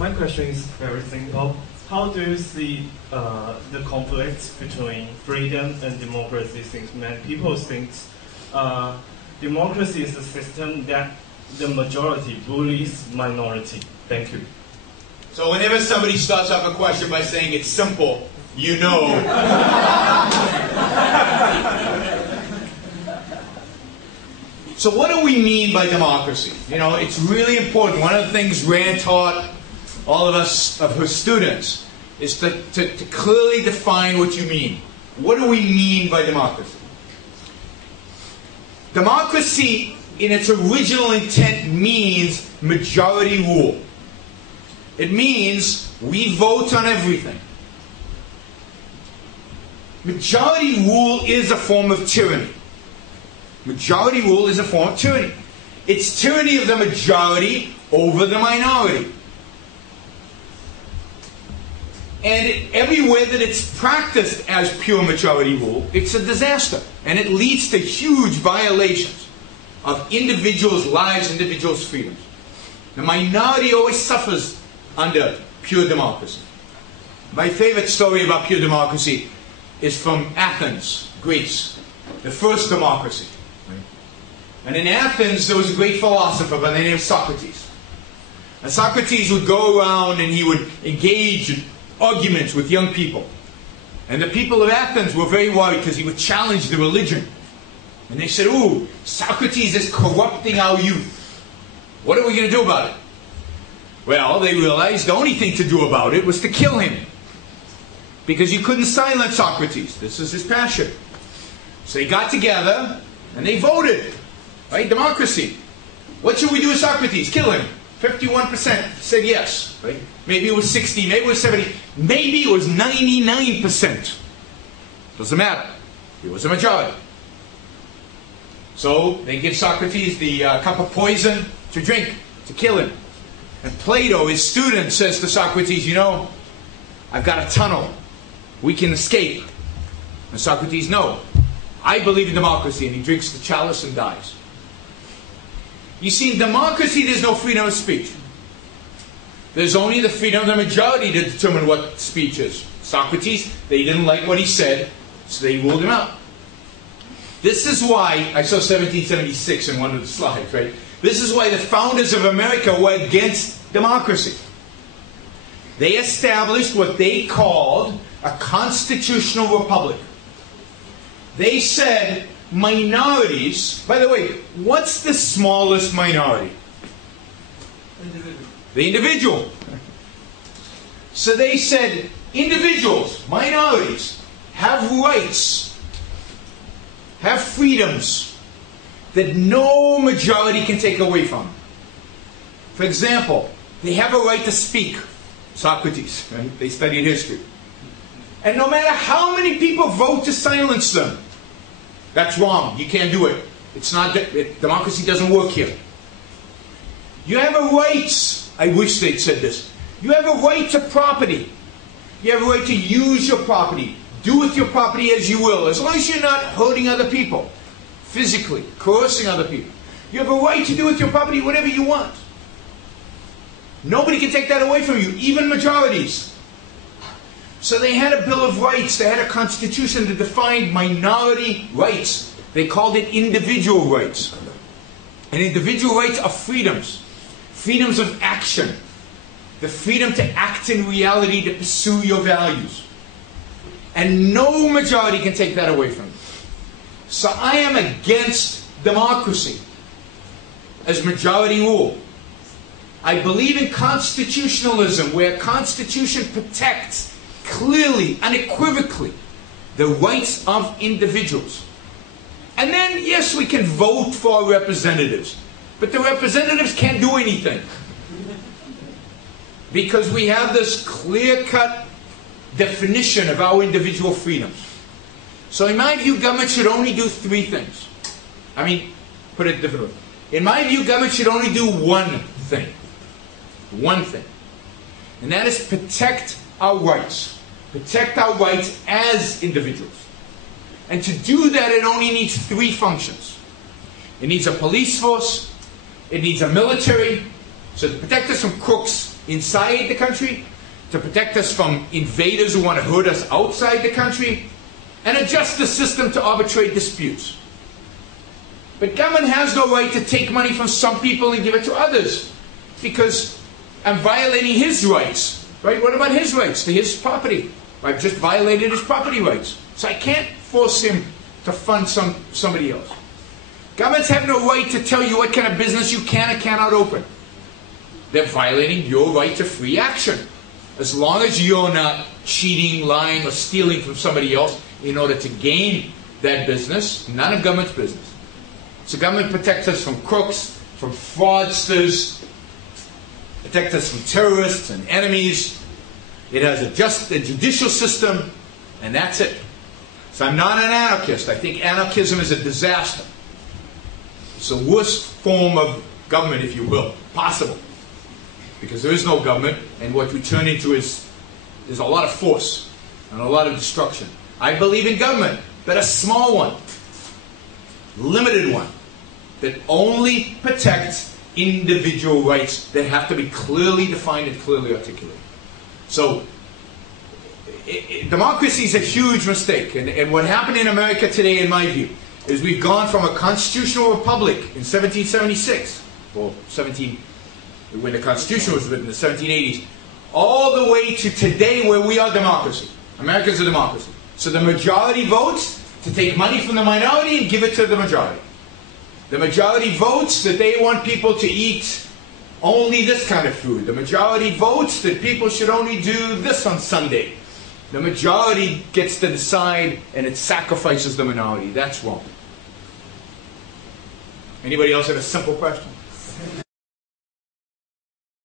My question is very simple. How do you see the conflict between freedom and democracy, since many people think democracy is a system that the majority bullies minority? Thank you. So whenever somebody starts off a question by saying it's simple, you know. So what do we mean by democracy? You know, it's really important. One of the things Rand taught all of us, of her students, is to clearly define what you mean. What do we mean by democracy? Democracy, in its original intent, means majority rule. It means we vote on everything. Majority rule is a form of tyranny. Majority rule is a form of tyranny. It's tyranny of the majority over the minority. And everywhere that it's practiced as pure majority rule, it's a disaster. And it leads to huge violations of individuals' lives, individuals' freedoms. The minority always suffers under pure democracy. My favorite story about pure democracy is from Athens, Greece, the first democracy. And in Athens, there was a great philosopher by the name of Socrates. And Socrates would go around and he would engage in arguments with young people. And the people of Athens were very worried because he would challenge the religion. And they said, ooh, Socrates is corrupting our youth. What are we going to do about it? Well, they realized the only thing to do about it was to kill him. Because you couldn't silence Socrates. This is his passion. So they got together and they voted. Right? Democracy. What should we do with Socrates? Kill him. 51% said yes. Right? Maybe it was 60, maybe it was 70, maybe it was 99%. Doesn't matter. It was a majority. So they give Socrates the cup of poison to drink, to kill him. And Plato, his student, says to Socrates, you know, I've got a tunnel. We can escape. And Socrates, no. I believe in democracy. And he drinks the chalice and dies. You see, in democracy, there's no freedom of speech. There's only the freedom of the majority to determine what speech is. Socrates, they didn't like what he said, so they ruled him out. This is why, I saw 1776 in one of the slides, right? This is why the founders of America were against democracy. They established what they called a constitutional republic. They said minorities, by the way, what's the smallest minority? The individual. So they said individuals, minorities, have rights, have freedoms that no majority can take away from them. For example, they have a right to speak. Socrates, right? They studied history. And no matter how many people vote to silence them, that's wrong. You can't do it. It's not democracy doesn't work here. You have a right. I wish they'd said this. You have a right to property. You have a right to use your property. Do with your property as you will, as long as you're not hurting other people, physically, coercing other people. You have a right to do with your property whatever you want. Nobody can take that away from you, even majorities. So they had a Bill of Rights, they had a constitution that defined minority rights. They called it individual rights. And individual rights are freedoms. Freedoms of action. The freedom to act in reality, to pursue your values. And no majority can take that away from you. So I am against democracy as majority rule. I believe in constitutionalism, where a constitution protects clearly, unequivocally, the rights of individuals. And then, yes, we can vote for representatives, but the representatives can't do anything. Because we have this clear-cut definition of our individual freedoms. So in my view, government should only do three things. I mean, put it differently. In my view, government should only do one thing. One thing. And that is protect our rights. Protect our rights as individuals. And to do that, it only needs three functions. It needs a police force. It needs a military. So to protect us from crooks, inside the country, to protect us from invaders who want to hurt us outside the country, and a justice system to arbitrate disputes. But government has no right to take money from some people and give it to others, because I'm violating his rights, right? What about his rights to his property? I've just violated his property rights. So I can't force him to fund somebody else. Governments have no right to tell you what kind of business you can or cannot open. They're violating your right to free action. As long as you're not cheating, lying, or stealing from somebody else in order to gain that business, none of government's business. So government protects us from crooks, from fraudsters, protects us from terrorists and enemies. It has a judicial system, and that's it. So I'm not an anarchist. I think anarchism is a disaster. It's the worst form of government, if you will, possible. Because there is no government, and what we turn into is a lot of force and a lot of destruction. I believe in government, but a small one, limited one, that only protects individual rights that have to be clearly defined and clearly articulated. So, democracy is a huge mistake, and what happened in America today, in my view, is we've gone from a constitutional republic in 1776, or when the Constitution was written in the 1780s, all the way to today where we are democracy. America's a democracy. So the majority votes to take money from the minority and give it to the majority. The majority votes that they want people to eat only this kind of food. The majority votes that people should only do this on Sunday. The majority gets to decide, and it sacrifices the minority. That's wrong. Anybody else have a simple question?